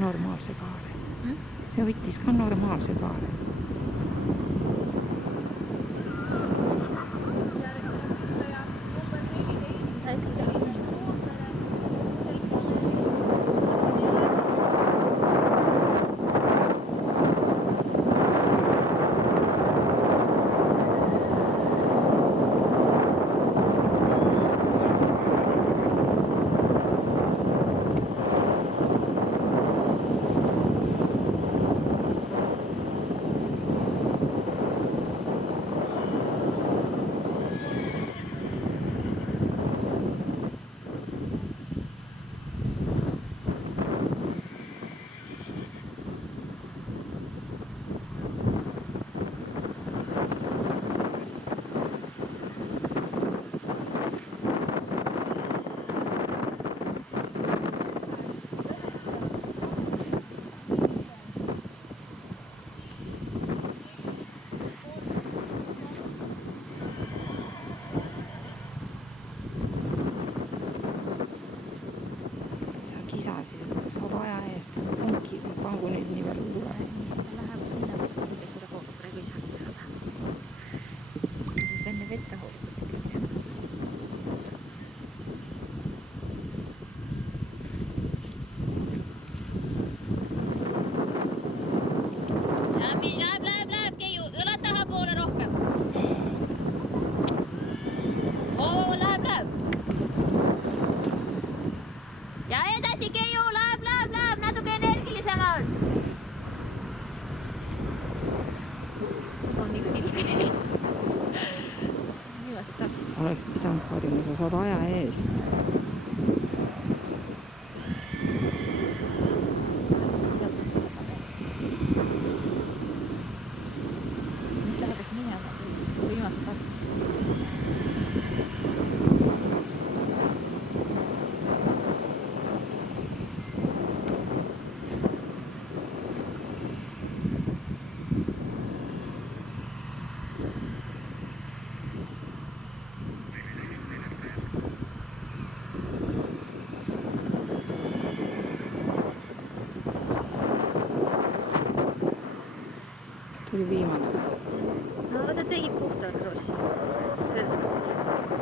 normaalse kaare. See võttis ka normaalse kaare. Kisasid, et sa saad aja eest, aga pangu nüüd nii palju tule. Läheb minna võtta suure hooga, praegu ei saa seda vähem. Enne vette hooga. Läheb, Keiu, õlad taha poole rohkem. Oo, läheb. Ja edasi, Keiu, läheb, natuke energilisemalt. On nii kõigil. Viimased tarksid. Oleks pidanud harjuma, sa saad aja eest. Nüüd läheb see minema, kui viimased tarksid. Tuli viimane. No aga ta tegid puhta krossi. Selles mõttes.